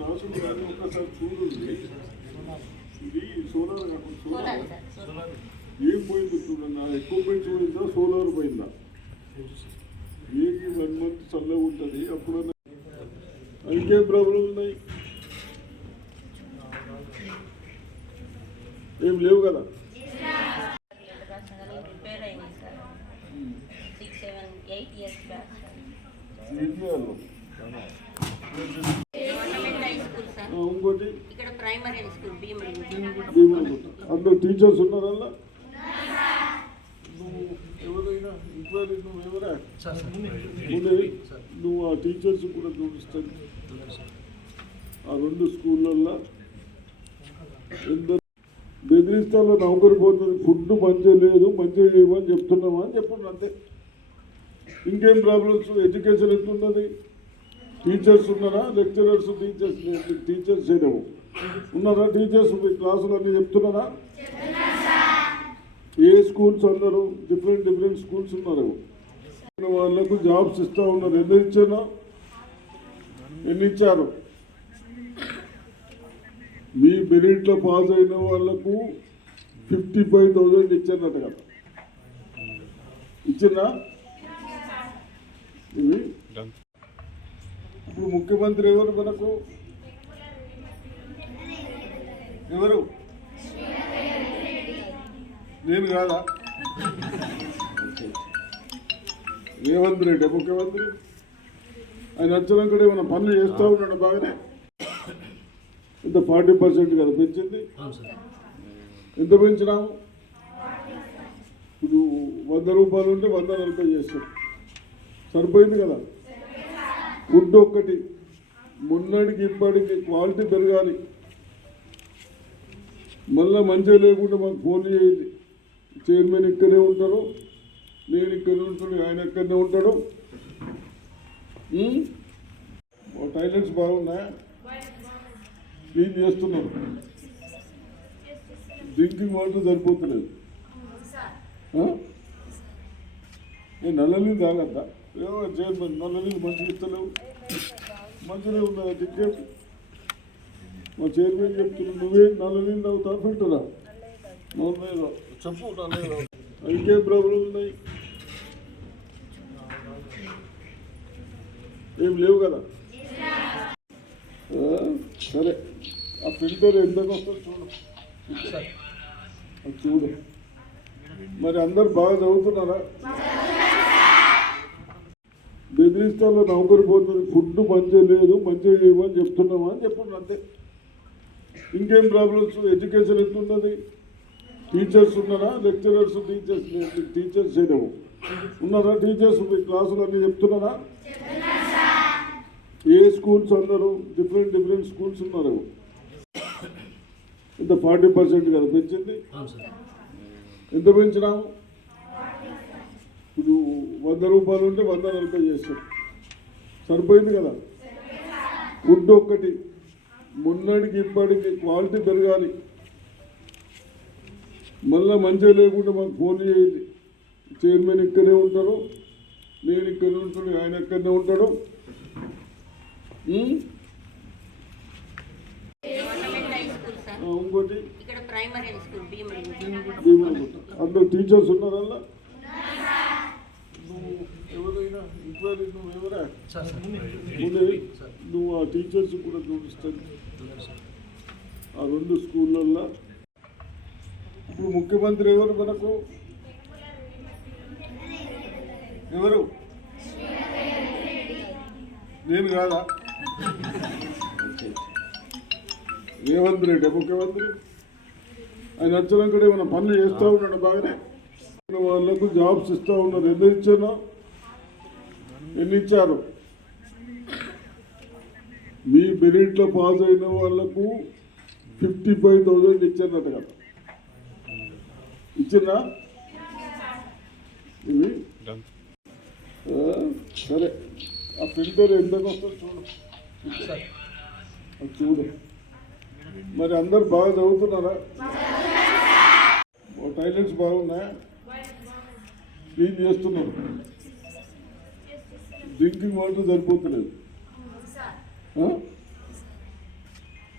రాసులు కానీ ఒక్కసారి చూడండి. ఇది సోలార్ కాకుండా ఏం పోయింది చూడండి. ఎక్విప్మెంట్స్ పోయిందా, సోలార్ పోయిందా? ఏకి 1 month చల్లగా ఉంటుంది. అప్పుడు ఇంకేం ప్రాబ్లం ఉన్నాయి? ఏం లేవు కదా. ఇంకోటి అందరు టీచర్స్ ఉన్నారు అలా. ఎవరైనా ఇంక్వైరీ నువ్వెవరా నువ్వు ఆ టీచర్స్ కూడా చూపిస్తాను. ఆ 2 స్కూళ్ళల్లో బెదిరిస్తాలో నౌకరి పోతుంది. ఫుడ్ మంచిగా లేదు, మంచిగా చేయమని చెప్తున్నామా అని చెప్పుండ్రు అంతే. ఇంకేం ప్రాబ్లమ్స్? ఎడ్యుకేషన్ ఎట్లున్నది? టీచర్స్ ఉన్నారా? లెక్చరర్స్ టీచర్స్ చేయలేము ఉన్నారా? టీచర్స్ క్లాసులు అన్నీ చెప్తున్నారా? ఏ స్కూల్స్ అందరూ డిఫరెంట్ స్కూల్స్ ఉన్నారు. వాళ్ళకు జాబ్స్ ఇస్తూ ఉన్నారు. ఎన్ని ఇచ్చారు? మీ మెరిట్లో పాస్ అయిన వాళ్లకు 55,000 ఇచ్చారట కదా. ఇచ్చిందా? ఇది ఇప్పుడు ముఖ్యమంత్రి ఎవరు మనకు? ఎవరు? నేను కాదా? రేవంత్ రెడ్డి ముఖ్యమంత్రి. ఆయన వచ్చినాక ఏమైనా పనులు చేస్తూ ఉన్నాడు బాగానే. ఇంత 40% కదా పెంచింది. ఎంత పెంచినాము? ఇప్పుడు 100 రూపాయలు ఉంటే 140 చేస్తాం. సరిపోయింది కదా. ఫుడ్ ఒక్కటి మొన్నటికి ఇప్పటికి క్వాలిటీ పెరగాలి. మళ్ళీ మంచిగా లేకుండా మాకు ఫోన్ చేయండి. చైర్మన్ ఇక్కడే ఉంటారు, నేను ఇక్కడే ఉంటాడు, ఆయన ఇక్కడనే ఉంటాడు. టాయిలెట్స్ బాగున్నాయా? క్లీన్ చేస్తున్నారు. డ్రింకింగ్ వాటర్ సరిపోతలేదు. నేను నల్ల నీళ్ళు తాగద్దా? ఏమో చైర్మన్ నల్ల నీళ్ళు మంచిగా ఇస్తలేవు. మంచిగా ఉన్నదా టికెట్? మా చైర్మన్ చెప్తున్నాను, నువ్వే నల్ల నీళ్ళు తాగుతావు, ఫిల్టరా? నల్ల చెప్పు. నల్ల ఇంకేం ప్రాబ్లం ఉన్నాయి? ఏం లేవు కదా. సరే, ఆ ఫిల్టర్ ఎంతకు వస్తుంది చూడు. చూడు మరి అందరు బాగా చదువుతున్నారా? బెదిరిస్తాలో నౌకరి పోతుంది. ఫుడ్ మంచిగా లేదు, మంచిగా చేయమని చెప్తున్నామా అని చెప్పుండ్రు అంతే. ఇంకేం ప్రాబ్లమ్స్? ఎడ్యుకేషన్ ఎట్లున్నది? టీచర్స్ ఉన్నారా? లెక్చరర్స్ టీచర్స్ చేయలేము ఉన్నారా? టీచర్స్ క్లాసులు అన్నీ చెప్తున్నారా? ఏ స్కూల్స్ అందరూ డిఫరెంట్ స్కూల్స్ ఉన్నారు. ఇంత 40% కదా పెంచింది. ఎంత పెంచినాము? ఇప్పుడు 100 రూపాయలు ఉంటే 140 చేస్తాం. సరిపోయింది కదా. ఫుడ్ ఒక్కటి మొన్నటికి ఇప్పటికి క్వాలిటీ పెరగాలి. మళ్ళీ మంచిగా లేకుండా మాకు ఫోన్ చేయండి. చైర్మన్ ఇక్కడే ఉంటారు, నేను ఇక్కడే ఉంటాడు, ఆయన ఇక్కడనే ఉంటాడు. ఇంకోటి అందరు టీచర్స్ ఉన్నారు అలా. ఎవరైనా ఇంక్వైరీ నువ్వెవరా? నువ్వు ఆ టీచర్స్ కూడా చూపిస్తాను. ఆ 2 స్కూళ్ళల్లో ఇప్పుడు ముఖ్యమంత్రి ఎవరు మనకు? ఎవరు? నేను కాదా? రేవంత్ రెడ్డి ముఖ్యమంత్రి. ఆయన వచ్చినాక ఏమైనా పనులు చేస్తూ ఉన్నాడు బాగానే. వాళ్ళకు జాబ్స్ ఇస్తూ ఉన్నారు. ఎన్ని ఇచ్చారు? మీ మెరిట్లో పాస్ అయిన వాళ్లకు 55,000 ఇచ్చారట కదా. ఇచ్చిందా? ఇది సరే, ఆ ఫిల్టర్ ఎంతకు వస్తుంది చూడు. చూడు మరి అందరు బాగా చదువుతున్నారా? టాయిలెట్స్ బాగున్నాయా? క్లీన్ చేస్తున్నారు. Drinking water సరిపోతలేదు.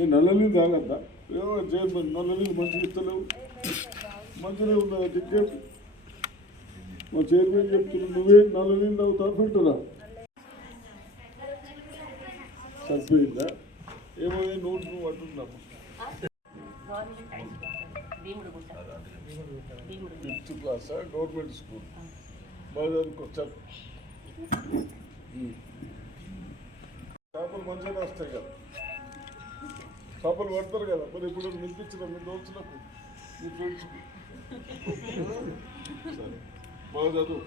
ఏ నల్ల నీళ్ళు తాగద్దా? ఏమో చైర్మన్ నల్ల నీళ్ళు మంచిగా ఇస్తలేవు, మంచిగా ఉన్నదా టికెట్? మా చైర్మన్ చెప్తున్నా నువ్వే నల్ల నీళ్ళు తాగుతావు ఫిల్టరా? సరిపోయిందా? ఏమో నోట్ నువ్వు అంటున్నాము. ఫిఫ్త్ క్లాసా? గవర్నమెంట్ స్కూల్ బాగా చదువుకొచ్చారు. చేపలు మంచిగా వస్తాయి కదా, చేపలు పడతారు కదా. మరి ఇప్పుడు వినిపించడం మీ దోస్తులకు, మీ ఫ్రెండ్స్కి. సరే బాగా చదువు.